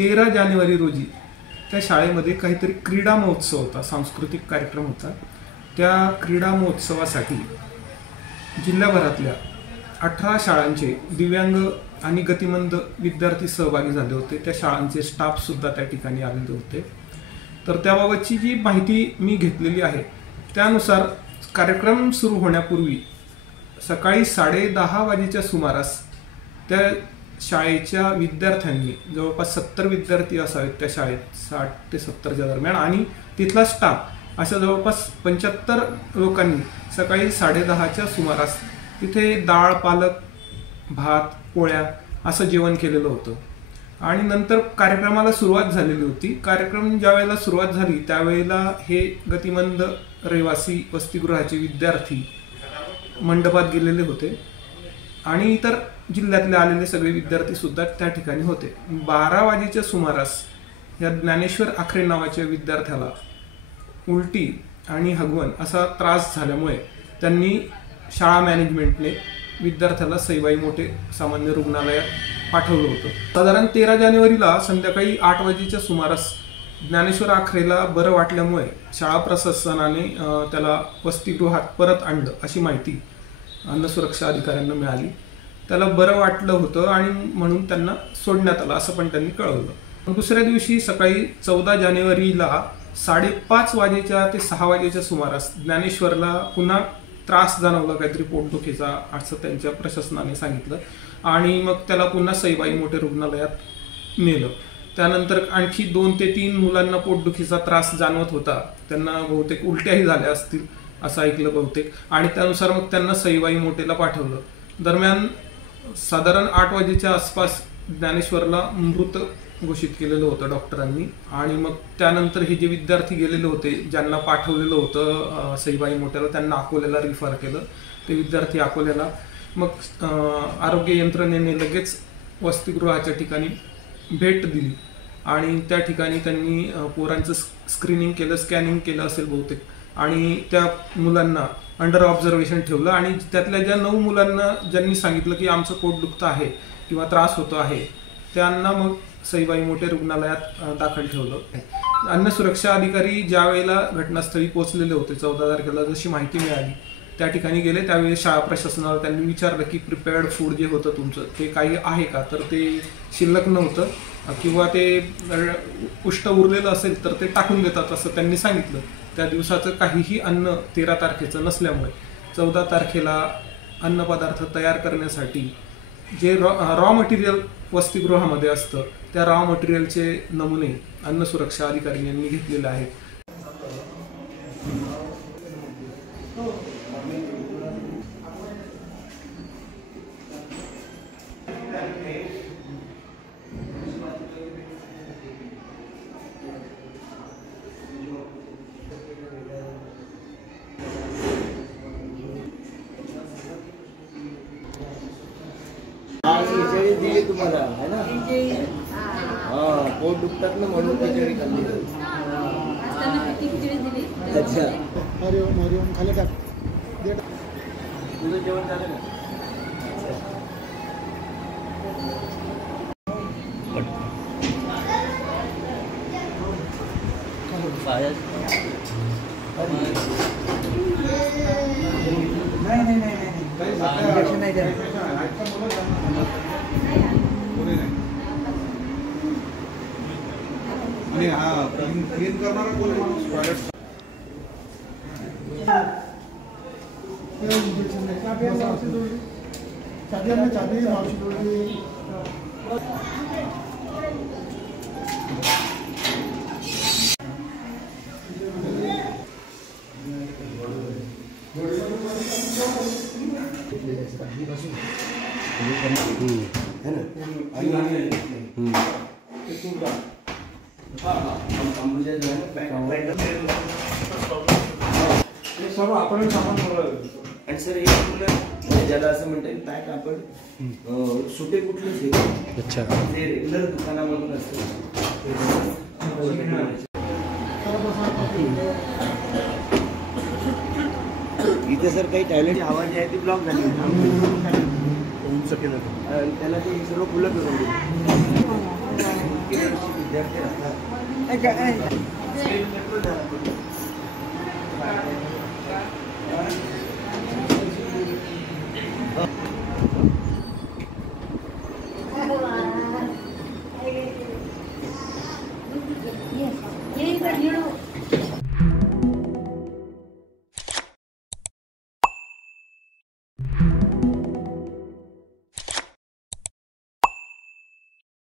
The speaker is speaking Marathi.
13 जानेवारी रोजी त्या शाळेमध्ये काहीतरी क्रीडा महोत्सव होता, सांस्कृतिक कार्यक्रम होता। त्या क्रीडा महोत्सवासाठी जिल्ह्याभरातल्या 18 शाळांचे दिव्यांग आणि गतिमंद विद्यार्थी सहभागी झाले होते। त्या शाळांचे स्टाफ सुद्धा त्या ठिकाणी आलेले होते। तर त्याबाबतची जी माहिती मी घेतलेली आहे त्यानुसार कार्यक्रम सुरू होण्यापूर्वी सकाळी 10:30 वाजेच्या सुमारास त्या शाळेच्या विद्यार्थ्यांनी, जवळपास 70 विद्यार्थी असावेत त्या शाळेत, 60 ते 70च्या दरम्यान, आणि तिथला स्टाफ अशा जवळपास 75 लोकांनी सकाळी 10:30च्या सुमारास तिथे डाळ, पालक, भात, पोळ्या असं जेवण केलेलं होतं। आणि नंतर कार्यक्रमाला सुरुवात झालेली होती। कार्यक्रम ज्या वेळेला सुरुवात झाली त्यावेळेला हे गतिमंद रहिवासी वसतिगृहाचे विद्यार्थी मंडपात गेलेले होते आणि इतर जिल्ह्यातले आलेले सगळे विद्यार्थी सुद्धा त्या ठिकाणी होते। 12 वाजेच्या सुमारास या ज्ञानेश्वर आखरे नावाच्या विद्यार्थ्याला उलटी आणि हगवण असा त्रास झाल्यामुळे त्यांनी शाळा मॅनेजमेंटने विद्यार्थ्याला सईबाई मोठे सामान्य रुग्णालयात पाठवलं होतं। साधारण 13 जानेवारीला संध्याकाळी 8 वाजेच्या सुमारास ज्ञानेश्वर आखरेला बरं वाटल्यामुळे शाळा प्रशासनाने त्याला वसतिगृहात परत आणलं अशी माहिती अन्न सुरक्षा अधिकाऱ्यांना मिळाली। त्याला बरं वाटलं होतं आणि म्हणून त्यांना सोडण्यात आलं असं पण त्यांनी कळवलं। दुसऱ्या दिवशी सकाळी 14 जानेवारीला 5:30 वाजेच्या ते 6 वाजेच्या सुमारास ज्ञानेश्वरला पुन्हा त्रास जाणवला, काहीतरी पोटदुखीचा असं त्यांच्या प्रशासनाने सांगितलं आणि मग त्याला पुन्हा सईबाई मोठे रुग्णालयात नेलं। त्यानंतर आणखी 2 ते 3 मुलांना पोटदुखीचा त्रास जाणवत होता, त्यांना बहुतेक उलट्याही झाल्या असतील असं ऐकलं बहुतेक, आणि त्यानुसार मग त्यांना सईबाई मोठेला पाठवलं। दरम्यान साधारण 8 वाजेच्या आसपास ज्ञानेश्वरला मृत घोषित केलेलं होतं डॉक्टरांनी। आणि मग त्यानंतर हे जे विद्यार्थी गेलेले होते, ज्यांना पाठवलेलं होतं सईबाई मोठ्याला, त्यांना अकोल्याला रिफर केलं। ते विद्यार्थी अकोल्याला, मग आरोग्य यंत्रणेने लगेच वसतिगृहाच्या ठिकाणी भेट दिली आणि त्या ठिकाणी त्यांनी पोरांचं स्क्रीनिंग केलं, स्कॅनिंग केलं असेल बहुतेक, आणि त्या मुलांना अंडर ऑब्झर्वेशन ठेवलं आणि त्यातल्या ज्या 9 मुलांना ज्यांनी सांगितलं की आमचं पोट दुखतं आहे किंवा त्रास होतो आहे त्यांना मग सईबाई मोठे रुग्णालयात दाखल ठेवलं। अन्न सुरक्षा अधिकारी ज्या वेळेला घटनास्थळी पोहोचलेले होते 14 तारखेला, जशी माहिती मिळाली त्या ठिकाणी गेले, त्यावेळी शाळा प्रशासनाला त्यांनी विचारलं की प्रिपेअर्ड फूड जे होतं तुमचं ते काही आहे का, तर ते शिल्लक नव्हतं किंवा ते उष्ट उरलेलं असेल तर ते टाकून देतात असं त्यांनी सांगितलं। त्या दिवसाचं काहीही अन्न 13 तारखेचं नसल्यामुळे 14 तारखेला अन्नपदार्थ तयार करण्यासाठी जे रॉ मटेरियल वसतिगृहामध्ये असतं त्या रॉ मटेरियलचे नमुने अन्न सुरक्षा अधिकारी यांनी घेतलेले आहेत। दिली तुम्हाला है ना, पोट दुखतात ना म्हणून खिचडी खाल्ली। अच्छा, हरिओम खाली टाक, तुझं जेवण झालं ना? नाही क्लीन करणारा कोण माणूस है ना, सर्व आपण सामान आणि सर हे मुलं ज्याला असं म्हणतात पॅक आपण सुटे कुठलेच हे, अच्छा, ते रेग्युलर दुकानामधून असतं। इथे सर काही टॉयलेट आवाज आहे ती ब्लॉक झाली त्याला ते सर्व खुलं करून विद्यार्थी राहतात